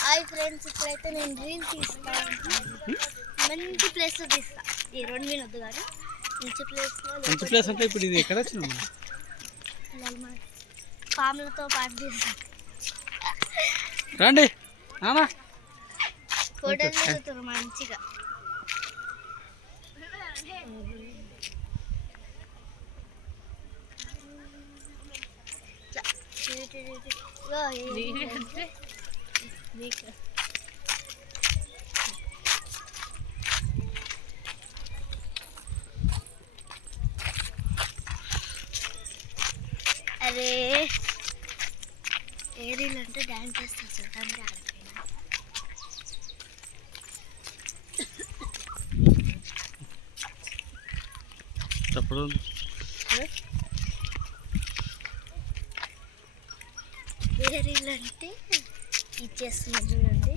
Hi friends ఇప్పుడైతే నేను reel తీస్తాను మంచి ప్లేస్ తీస్తా. ఈ రెండు మీద వద్దు కానీ మంచి ప్లేస్లో మంచి ప్లేస్ అంటే ఇప్పుడు ఇది ఎక్కడ వచ్చింది మనం పాములతో పాటు తీస్తా. రండి. నానా. ఫోటోలు మంచిగా. అరే ఏరీలు అంటే డ్యాన్స్ చేస్తా చూడండి ఆడిపోయినా చెప్పడం ఏరీలు అంటే ఇచ్చేస్తున్నా చూడండి.